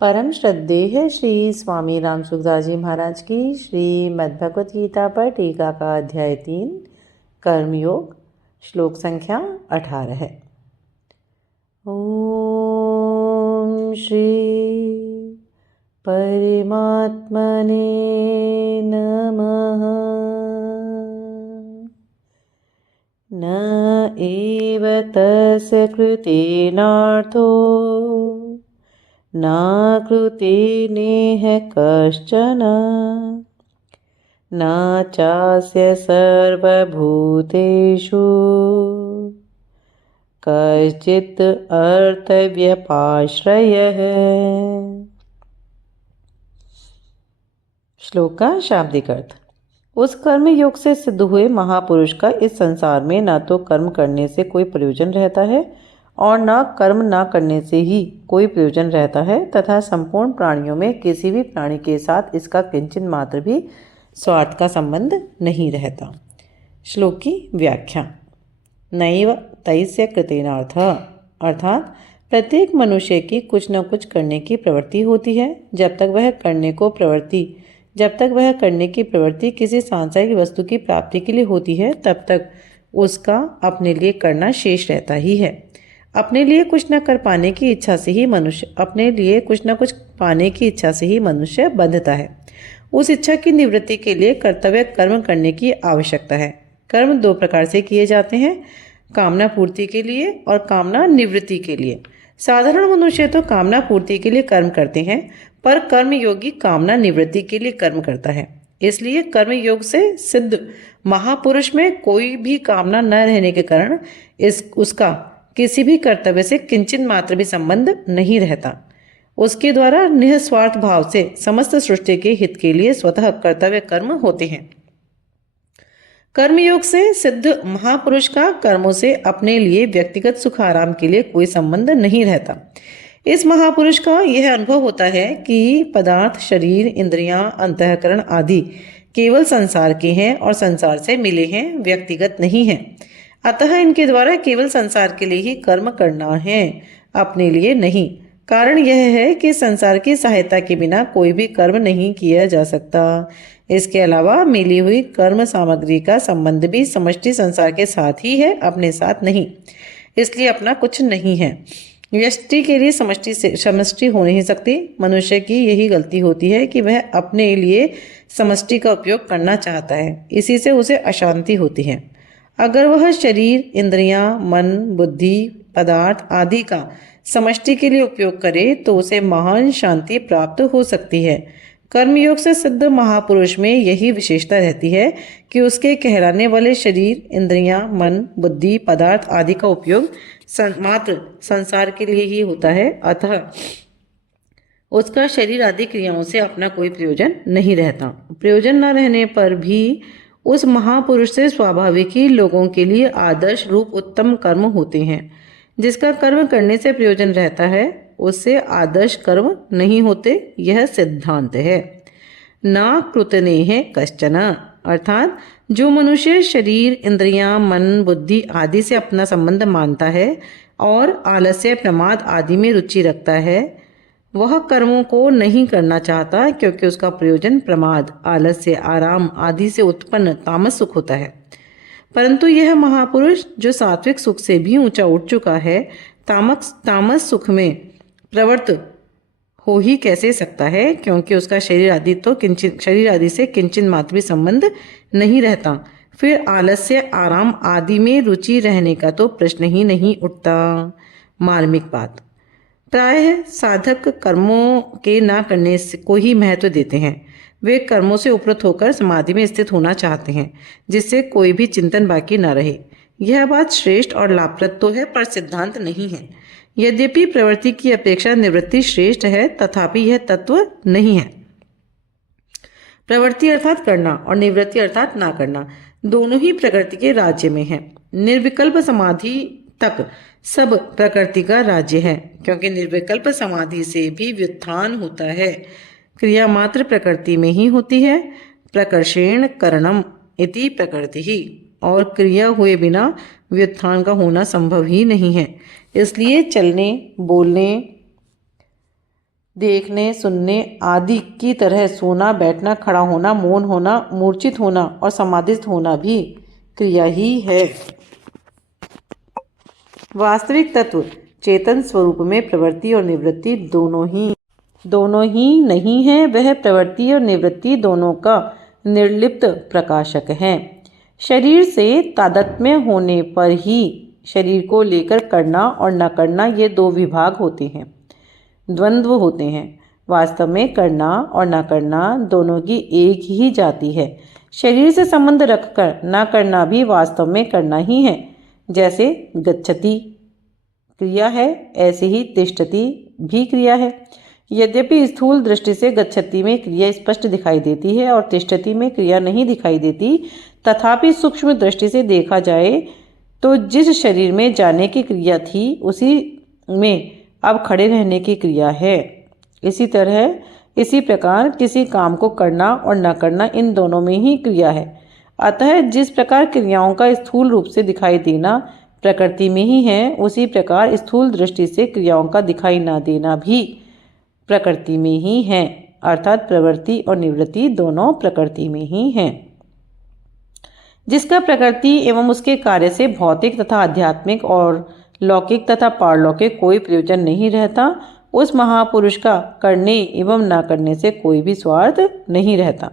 परम श्रद्धेय श्री स्वामी राम सुखदास जी महाराज की श्रीमद् भगवत गीता पर टीका का अध्याय 3 कर्मयोग श्लोक संख्या 18 है। ओम श्री परमात्मने नमः। न एव तस्य कृतेनार्थो न कृते नेह कश्चन न चास्य सर्वभूतेषु कश्चित् अर्थव्यपाश्रयः। श्लोक का शाब्दिक अर्थ। उस कर्म योग से सिद्ध हुए महापुरुष का इस संसार में न तो कर्म करने से कोई प्रयोजन रहता है और न कर्म न करने से ही कोई प्रयोजन रहता है, तथा संपूर्ण प्राणियों में किसी भी प्राणी के साथ इसका किंचित मात्र भी स्वार्थ का संबंध नहीं रहता। श्लोक की व्याख्या। नैव तैस्य कृतेनार्थ, अर्थात प्रत्येक मनुष्य की कुछ न कुछ करने की प्रवृत्ति होती है। जब तक वह करने की प्रवृत्ति किसी सांसारिक वस्तु की प्राप्ति के लिए होती है, तब तक उसका अपने लिए करना शेष रहता ही है। अपने लिए कुछ न पाने की इच्छा से ही मनुष्य बंधता है। उस इच्छा की निवृत्ति के लिए कर्तव्य कर्म करने की आवश्यकता है। कर्म दो प्रकार से किए जाते हैं, कामना पूर्ति के लिए और कामना निवृत्ति के लिए। साधारण मनुष्य तो कामना पूर्ति के लिए कर्म करते हैं, पर कर्म योगी कामना निवृत्ति के लिए कर्म करता है। इसलिए कर्म योग से सिद्ध महापुरुष में कोई भी कामना न रहने के कारण उसका किसी भी कर्तव्य से किंचित मात्र भी संबंध नहीं रहता। उसके द्वारा निस्वार्थ भाव से समस्त सृष्टि के हित के लिए स्वतः कर्तव्य कर्म होते हैं। कर्मयोग से सिद्ध महापुरुष का कर्मों से अपने लिए व्यक्तिगत सुख आराम के लिए कोई संबंध नहीं रहता। इस महापुरुष का यह अनुभव होता है कि पदार्थ, शरीर, इंद्रियां, अंतःकरण आदि केवल संसार के हैं और संसार से मिले हैं, व्यक्तिगत नहीं हैं। अतः इनके द्वारा केवल संसार के लिए ही कर्म करना है, अपने लिए नहीं। कारण यह है कि संसार की सहायता के बिना कोई भी कर्म नहीं किया जा सकता। इसके अलावा मिली हुई कर्म सामग्री का संबंध भी समष्टि संसार के साथ ही है, अपने साथ नहीं। इसलिए अपना कुछ नहीं है। व्यष्टि के लिए समष्टि हो नहीं सकती। मनुष्य की यही गलती होती है कि वह अपने लिए समष्टि का उपयोग करना चाहता है, इसी से उसे अशांति होती है। अगर वह शरीर, इंद्रियां, मन, बुद्धि, पदार्थ आदि का समष्टि के लिए उपयोग करे तो उसे महान शांति प्राप्त हो सकती है। कर्मयोग से सिद्ध महापुरुष में यही विशेषता रहती है कि उसके कहलाने वाले शरीर, इंद्रियां, मन, बुद्धि, पदार्थ आदि का उपयोग मात्र संसार के लिए ही होता है। अतः उसका शरीर आदि क्रियाओं से अपना कोई प्रयोजन नहीं रहता। प्रयोजन न रहने पर भी उस महापुरुष से स्वाभाविक ही लोगों के लिए आदर्श रूप उत्तम कर्म होते हैं। जिसका कर्म करने से प्रयोजन रहता है, उससे आदर्श कर्म नहीं होते, यह सिद्धांत है। ना कृतनेह कश्चन, अर्थात जो मनुष्य शरीर, इंद्रियां, मन, बुद्धि आदि से अपना संबंध मानता है और आलस्य, प्रमाद आदि में रुचि रखता है, वह कर्मों को नहीं करना चाहता, क्योंकि उसका प्रयोजन प्रमाद, आलस्य, आराम आदि से उत्पन्न तामस सुख होता है। परंतु यह महापुरुष जो सात्विक सुख से भी ऊंचा उठ चुका है, तामस सुख में प्रवृत्त हो ही कैसे सकता है, क्योंकि उसका शरीर आदि से किंचित मात्र भी संबंध नहीं रहता। फिर आलस्य, आराम आदि में रुचि रहने का तो प्रश्न ही नहीं उठता। मार्मिक बात। प्रायः साधक कर्मों के ना करने को ही महत्व देते हैं। वे कर्मों से उपरत होकर समाधि में स्थित होना चाहते हैं, जिससे कोई भी चिंतन बाकी न रहे। यह बात श्रेष्ठ और लाभप्रद तो है, पर सिद्धांत नहीं है। यद्यपि प्रवृत्ति की अपेक्षा निवृत्ति श्रेष्ठ है, तथापि यह तत्व नहीं है। प्रवृत्ति अर्थात करना और निवृत्ति अर्थात ना करना दोनों ही प्रकृति के राज्य में है। निर्विकल्प समाधि तक सब प्रकृति का राज्य है, क्योंकि निर्विकल्प समाधि से भी व्युत्थान होता है। क्रिया मात्र प्रकृति में ही होती है। प्रकर्षेण करणम इति प्रकृति ही, और क्रिया हुए बिना व्युत्थान का होना संभव ही नहीं है। इसलिए चलने, बोलने, देखने, सुनने आदि की तरह सोना, बैठना, खड़ा होना, मौन होना, मूर्छित होना और समाधिस्थ होना भी क्रिया ही है। वास्तविक तत्व चेतन स्वरूप में प्रवृत्ति और निवृत्ति दोनों ही नहीं है। वह प्रवृत्ति और निवृत्ति दोनों का निर्लिप्त प्रकाशक है। शरीर से तादात्म्य होने पर ही शरीर को लेकर करना और न करना ये दो विभाग होते हैं, द्वंद्व होते हैं। वास्तव में करना और न करना दोनों की एक ही जाति है। शरीर से संबंध रखकर न करना भी वास्तव में करना ही है। जैसे गच्छति क्रिया है, ऐसे ही तिष्ठति भी क्रिया है। यद्यपि स्थूल दृष्टि से गच्छति में क्रिया स्पष्ट दिखाई देती है और तिष्ठति में क्रिया नहीं दिखाई देती, तथापि सूक्ष्म दृष्टि से देखा जाए तो जिस शरीर में जाने की क्रिया थी उसी में अब खड़े रहने की क्रिया है। इसी प्रकार किसी काम को करना और न करना इन दोनों में ही क्रिया है। अतः जिस प्रकार क्रियाओं का स्थूल रूप से दिखाई देना प्रकृति में ही है, उसी प्रकार स्थूल दृष्टि से क्रियाओं का दिखाई न देना भी प्रकृति में ही है। अर्थात प्रवृत्ति और निवृत्ति दोनों प्रकृति में ही हैं। जिसका प्रकृति एवं उसके कार्य से भौतिक तथा आध्यात्मिक और लौकिक तथा पारलौकिक कोई प्रयोजन नहीं रहता, उस महापुरुष का करने एवं न करने से कोई भी स्वार्थ नहीं रहता।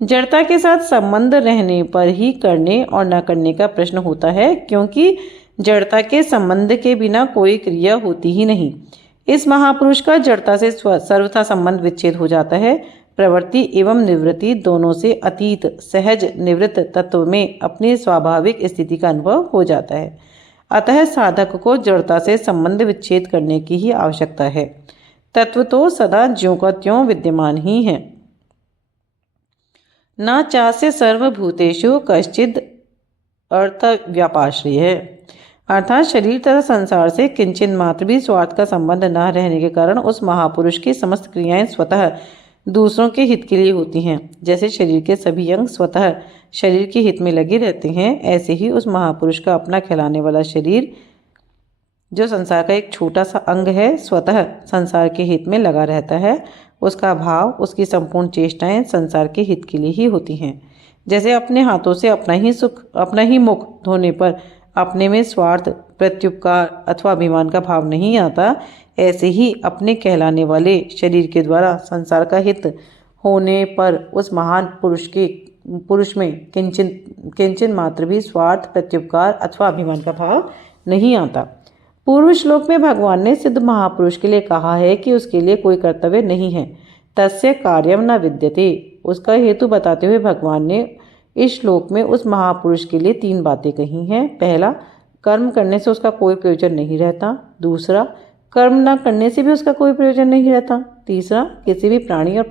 जड़ता के साथ संबंध रहने पर ही करने और न करने का प्रश्न होता है, क्योंकि जड़ता के संबंध के बिना कोई क्रिया होती ही नहीं। इस महापुरुष का जड़ता से सर्वथा संबंध विच्छेद हो जाता है। प्रवृत्ति एवं निवृत्ति दोनों से अतीत सहज निवृत्त तत्व में अपनी स्वाभाविक स्थिति का अनुभव हो जाता है। अतः साधक को जड़ता से संबंध विच्छेद करने की ही आवश्यकता है। तत्व तो सदा ज्यों का त्यों विद्यमान ही है। न चास्य सर्वभूतेषु कश्चिद अर्थ व्यापाश्रय है। अर्थात शरीर तथा संसार से किंचित मात्र भी स्वार्थ का संबंध न रहने के कारण उस महापुरुष की समस्त क्रियाएं स्वतः दूसरों के हित के लिए होती हैं। जैसे शरीर के सभी अंग स्वतः शरीर के हित में लगे रहते हैं, ऐसे ही उस महापुरुष का अपना कहलाने वाला शरीर, जो संसार का एक छोटा सा अंग है, स्वतः संसार के हित में लगा रहता है। उसका भाव, उसकी संपूर्ण चेष्टाएं संसार के हित के लिए ही होती हैं। जैसे अपने हाथों से अपना ही सुख, अपना ही मुख धोने पर अपने में स्वार्थ, प्रत्युपकार अथवा अभिमान का भाव नहीं आता, ऐसे ही अपने कहलाने वाले शरीर के द्वारा संसार का हित होने पर उस महान पुरुष में किंचन मात्र भी स्वार्थ, प्रत्युपकार अथवा अभिमान का भाव नहीं आता। पूर्व श्लोक में भगवान ने सिद्ध महापुरुष के लिए कहा है कि उसके लिए कोई कर्तव्य नहीं है। तस्य कार्यम न विद्यते। उसका हेतु बताते हुए भगवान ने इस श्लोक में उस महापुरुष के लिए 3 बातें कही हैं। पहला, कर्म करने से उसका कोई प्रयोजन नहीं रहता। दूसरा, कर्म न करने से भी उसका कोई प्रयोजन नहीं रहता। तीसरा, किसी भी प्राणी और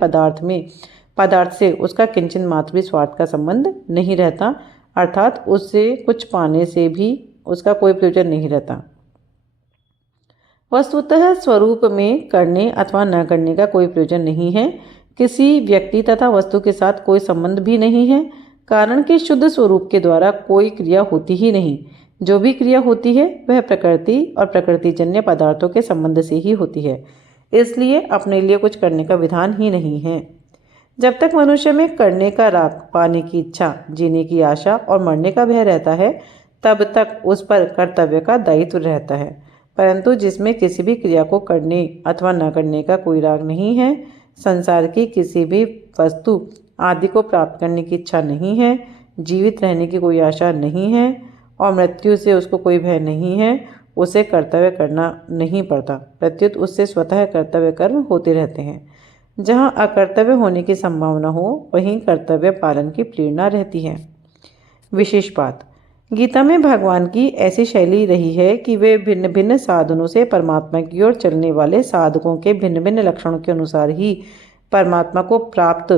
पदार्थ से उसका किंचन मात्र भी स्वार्थ का संबंध नहीं रहता, अर्थात उससे कुछ पाने से भी उसका कोई प्रयोजन नहीं रहता। वस्तुतः स्वरूप में करने अथवा न करने का कोई प्रयोजन नहीं है। किसी व्यक्ति तथा वस्तु के साथ कोई संबंध भी नहीं है, कारण कि शुद्ध स्वरूप के द्वारा कोई क्रिया होती ही नहीं। जो भी क्रिया होती है वह प्रकृति और प्रकृतिजन्य पदार्थों के संबंध से ही होती है। इसलिए अपने लिए कुछ करने का विधान ही नहीं है। जब तक मनुष्य में करने का राग, पाने की इच्छा, जीने की आशा और मरने का भय रहता है, तब तक उस पर कर्तव्य का दायित्व रहता है। परंतु जिसमें किसी भी क्रिया को करने अथवा न करने का कोई राग नहीं है, संसार की किसी भी वस्तु आदि को प्राप्त करने की इच्छा नहीं है, जीवित रहने की कोई आशा नहीं है और मृत्यु से उसको कोई भय नहीं है, उसे कर्तव्य करना नहीं पड़ता। प्रत्युत उससे स्वतः कर्तव्य कर्म होते रहते हैं। जहाँ अकर्तव्य होने की संभावना हो, वहीं कर्तव्य पालन की प्रेरणा रहती है। विशेष बात, गीता में भगवान की ऐसी शैली रही है कि वे भिन्न भिन्न साधनों से परमात्मा की ओर चलने वाले साधकों के भिन्न भिन्न लक्षणों के अनुसार ही परमात्मा को प्राप्त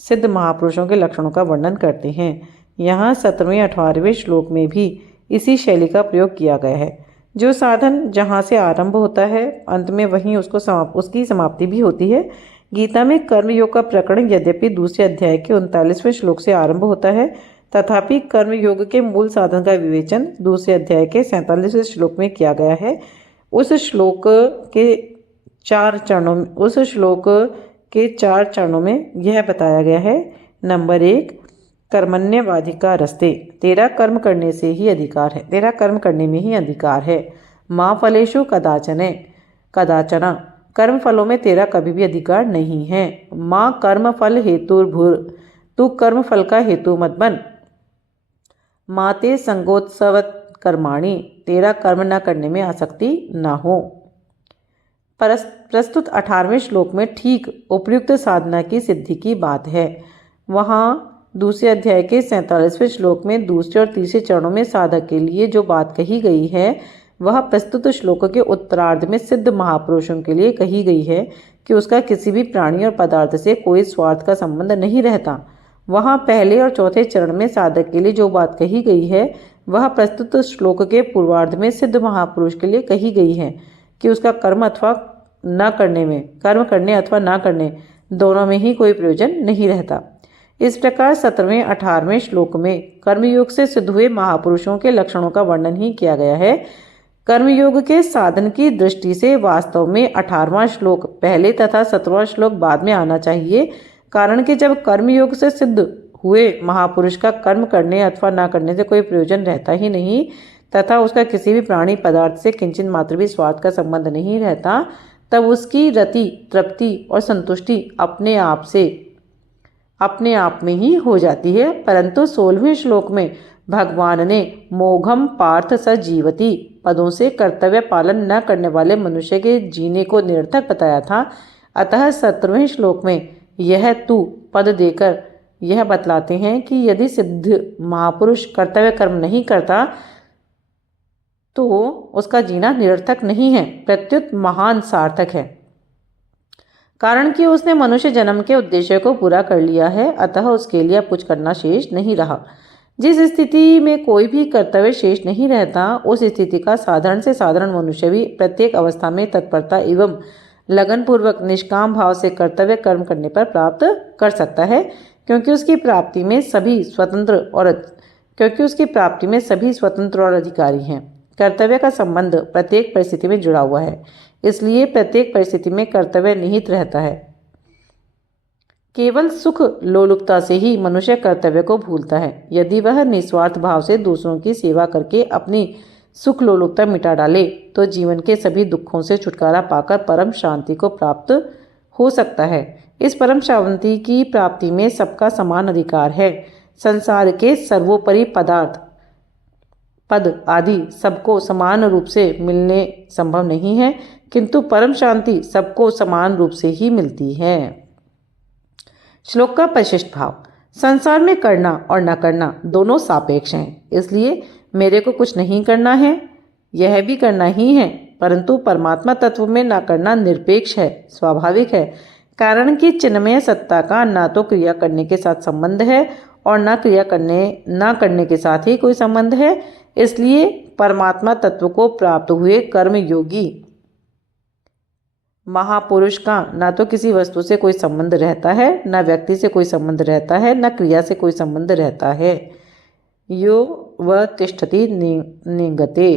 सिद्ध महापुरुषों के लक्षणों का वर्णन करते हैं। यहाँ 17वें 18वें श्लोक में भी इसी शैली का प्रयोग किया गया है। जो साधन जहाँ से आरंभ होता है, अंत में वहीं उसकी समाप्ति भी होती है। गीता में कर्मयोग का प्रकरण यद्यपि दूसरे अध्याय के 39वें श्लोक से आरंभ होता है, तथापि कर्मयोग के मूल साधन का विवेचन दूसरे अध्याय के 47वें श्लोक में किया गया है। उस श्लोक के 4 चरणों में, उस श्लोक के 4 चरणों में यह बताया गया है। नंबर 1, कर्मण्यवाधिका रस्ते, तेरा कर्म करने से ही अधिकार है, तेरा कर्म करने में ही अधिकार है। माँ फलेषु कदाचन, कर्म फलों में तेरा कभी भी अधिकार नहीं है। माँ कर्म फल हेतुर्भुर, तू कर्म फल का हेतु मत बन। माते संगोत्सवत कर्माणि, तेरा कर्म न करने में आसक्ति न हो। प्रस्तुत 18वें श्लोक में ठीक उपयुक्त साधना की सिद्धि की बात है। वहाँ दूसरे अध्याय के 47वें श्लोक में दूसरे और तीसरे चरणों में साधक के लिए जो बात कही गई है वह प्रस्तुत श्लोक के उत्तरार्ध में सिद्ध महापुरुषों के लिए कही गई है कि उसका किसी भी प्राणी और पदार्थ से कोई स्वार्थ का संबंध नहीं रहता। वहाँ पहले और चौथे चरण में साधक के लिए जो बात कही गई है वह प्रस्तुत श्लोक के पूर्वार्ध में सिद्ध महापुरुष के लिए कही गई है कि उसका कर्म करने अथवा न करने दोनों में ही कोई प्रयोजन नहीं रहता। इस प्रकार 17वें 18वें श्लोक में कर्मयोग से सिद्ध हुए महापुरुषों के लक्षणों का वर्णन ही किया गया है। कर्मयोग के साधन की दृष्टि से वास्तव में 18वां श्लोक पहले तथा 17वां श्लोक बाद में आना चाहिए, कारण कि जब कर्मयोग से सिद्ध हुए महापुरुष का कर्म करने अथवा न करने से कोई प्रयोजन रहता ही नहीं तथा उसका किसी भी प्राणी पदार्थ से किंचित मात्र भी स्वार्थ का संबंध नहीं रहता, तब उसकी रति, तृप्ति और संतुष्टि अपने आप में ही हो जाती है। परंतु 16वें श्लोक में भगवान ने मोघम पार्थ स जीवति पदों से कर्तव्य पालन न करने वाले मनुष्य के जीने को निरर्थक बताया था। अतः 17वें श्लोक में यह तू पद देकर यह बतलाते हैं कि यदि सिद्ध महापुरुष कर्तव्य कर्म नहीं करता तो उसका जीना निरर्थक नहीं है, प्रत्युत महान सार्थक है, कारण कि उसने मनुष्य जन्म के उद्देश्य को पूरा कर लिया है। अतः उसके लिए अब कुछ करना शेष नहीं रहा। जिस स्थिति में कोई भी कर्तव्य शेष नहीं रहता, उस स्थिति का साधारण से साधारण मनुष्य भी प्रत्येक अवस्था में तत्परता एवं लगन पूर्वक निष्काम भाव से कर्तव्य कर्म करने पर प्राप्त कर सकता है, क्योंकि उसकी प्राप्ति में सभी स्वतंत्र और अधिकारी हैं। कर्तव्य का संबंध प्रत्येक परिस्थिति में जुड़ा हुआ है, इसलिए प्रत्येक परिस्थिति में कर्तव्य निहित रहता है। केवल सुख लोलुपता से ही मनुष्य कर्तव्य को भूलता है। यदि वह निस्वार्थ भाव से दूसरों की सेवा करके अपनी सुख लोलुपता मिटा डाले तो जीवन के सभी दुखों से छुटकारा पाकर परम शांति को प्राप्त हो सकता है। इस परम शांति की प्राप्ति में सबका समान अधिकार है। संसार के सर्वोपरि पद आदि सबको समान रूप से मिलने संभव नहीं है, किंतु परम शांति सबको समान रूप से ही मिलती है। श्लोक का परिशिष्ट भाव। संसार में करना और न करना दोनों सापेक्ष हैं, इसलिए मेरे को कुछ नहीं करना है, यह भी करना ही है, परंतु परमात्मा तत्व में न करना निरपेक्ष है, स्वाभाविक है, कारण कि चिन्मय सत्ता का न तो क्रिया करने के साथ संबंध है और न करने के साथ ही कोई संबंध है। इसलिए परमात्मा तत्व को प्राप्त हुए कर्मयोगी महापुरुष का न तो किसी वस्तु से कोई संबंध रहता है, न व्यक्ति से कोई संबंध रहता है, न क्रिया से कोई संबंध रहता है। यो व तिष्ठति निगते,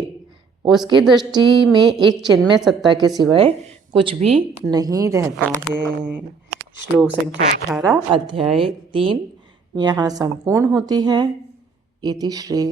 उसकी दृष्टि में एक चिन्मय सत्ता के सिवाय कुछ भी नहीं रहता है। श्लोक संख्या 18 अध्याय 3 यहाँ संपूर्ण होती है। इति श्री।